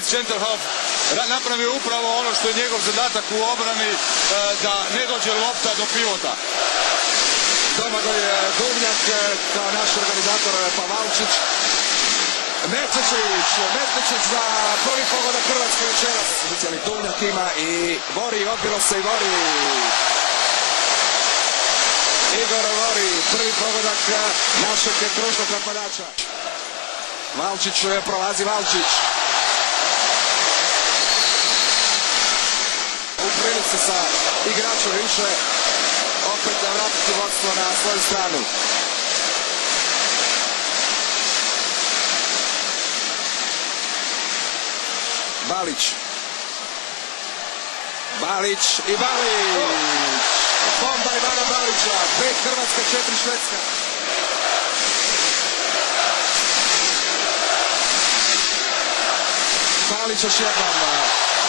Metlić, center half, napravio upravo ono što je njegov zadatak u obrani, da ne dođe lopta do pivota. Domagoj Duvnjak kao naš organizator Pavalčić. Metličić za prvi pogodak Hrvatske večeras. Cijeli Duvnjak ima i Vori, odbilo se i Vori. Igor Vori, prvi pogodak našeg kružnog napadača. Valčić prolazi Valčić. U prilici sa igračom više. Opet da vratiti vodstvo na svoju stranu. Balić i Balić. Bomba Ivana Balića. 5 Hrvatska, 4 Švedska. Balić još jednom.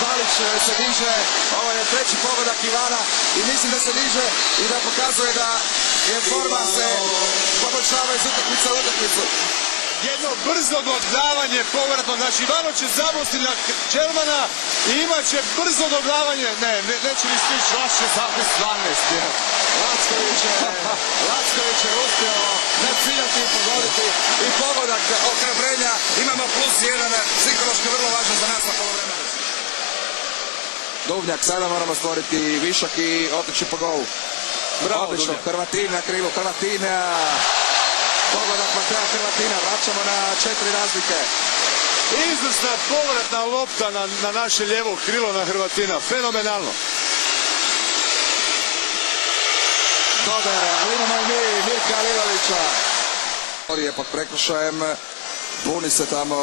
Balić se diže. Ovo je treći pogodak Ivana i mislim da se diže i da pokazuje da je forma se poboljšava iz utakmice u utakmicu. Jedno brzo dodavanje povratno, znači Ivano će zabosti na Čelmana i imat će brzo dodavanje, neće li stići, vaš je zapis 12. Lacković je uspio naciljati i pogoditi i pogodak ohrabrenja. Imamo +1, psihološki vrlo važno za nas na polovremenu. Duvnjak, sada moramo stvoriti višak i otići po golu. Bravo, odlično, Hrvatin na krivu, Hrvatin. Pogodak Mateja Hrvatina, vraćamo na 4 razlike. Izvrsna povratna lopta na naše lijevo krilo na Hrvatina, fenomenalno. Dobar, ali imamo i mi, Mirka Lilovića. On je pod prekršajem, buni se tamo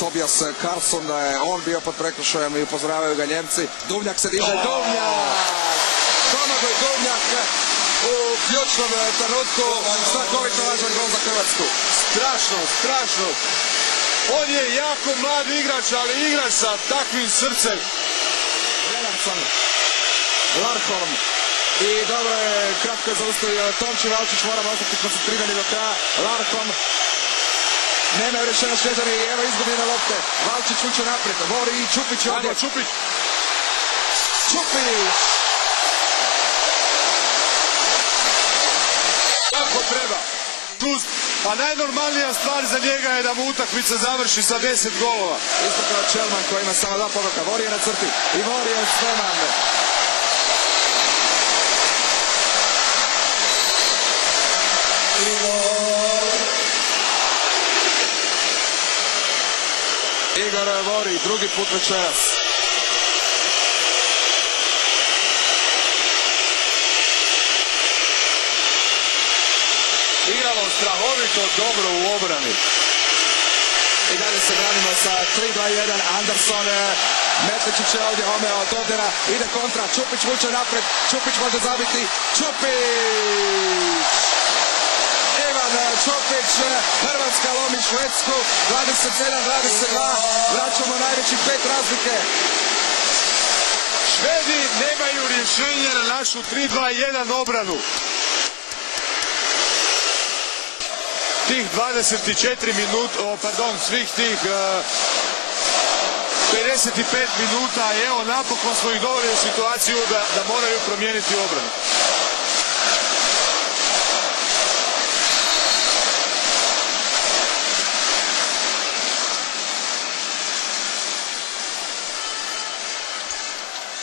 Tobias Karlsson da je on bio pod prekršajem i upozoravaju ga Njemci. Duvnjak se diže, Domagoj Duvnjak u ključnom trenutku, znakovito važan gol za Hrvatsku. Strašno. On je jako mlad igrač, ali igrač sa takvim srcem. Larholm. I dobro je, kratko je zaustavio Tomči Valčić, moramo ostati koncentrirani do kraja. Larholm. Nema rješenja Šveđani, evo izgubljene lopte. Valčić uče naprijed, Vori i Čupić ovdje. Čupić. Kako treba. A najnormalnija stvar za njega je da mu utakmica završi sa 10 golova. Isto kao Čelman koji ima samo 2 pogotka. Vori je na crti i Vori je spreman. Igor Vori, drugi put večeras. Igramo strahovito dobro u obrani. I dalje se branimo sa 3-2-1. Anderson, Metličić je ovdje omeo od Dodera. Ide kontra, Čupić vuče napred. Čupić može zabiti. Čupić! Ivan Čupić, Hrvatska lomi Švedsku. 27-22. Vraćamo najvećih 5 razlike. Švedi nemaju rješenje na našu 3-2-1 obranu. Tih 24 minuta, svih tih 55 minuta i evo napokon smo ih doveli u situaciju da moraju promijeniti obranu.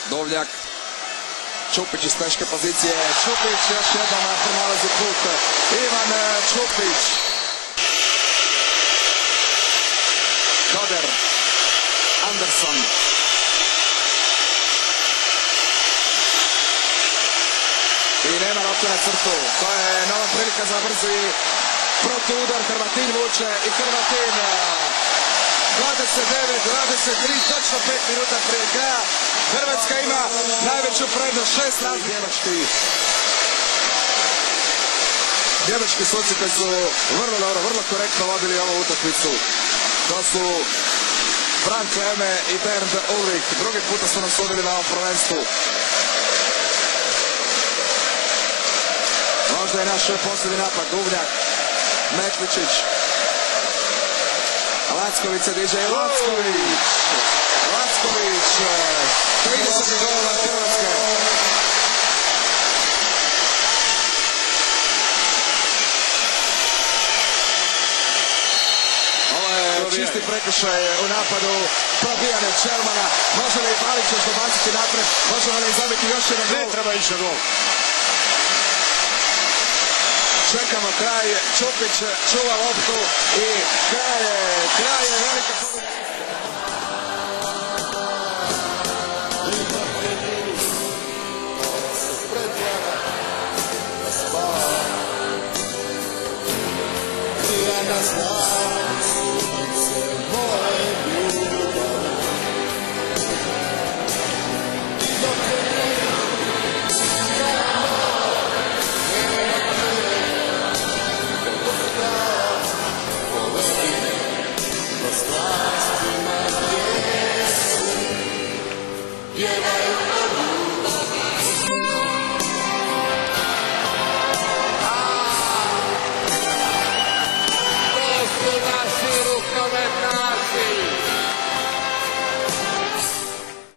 Dovljak. Čupić iz teške pozicije. Čupić još jednom pronalazi put. Ivan Čupić. Doder. Anderson. I nema lopte na crtu. To je nova prilika za brzi protuudar. Hrvatin vuče i Hrvatin. 29-23, točno 5 minuta prije kraja. Hrvatska ima najveću prednost, 6 razlika. Njemački suci koji su vrlo korektno vodili ovu utakmicu. To su Frank Leme i Bernd Ulrich. Drugi puta su nas sudili na ovom prvenstvu. Možda je naš posljednji napad. Duvnjak, Metličić. Lacković se diže, Lacković, 30. gol na Hrvatske. Ovo je čisti prekršaj u napadu, probijane Čelmana, može li Balić još dobaciti napred, može li zabiti još jedan gol? Ne treba ići na gol. Čekamo kraj, Čupić čuva loptu i kraj je velika pobjeda. Nas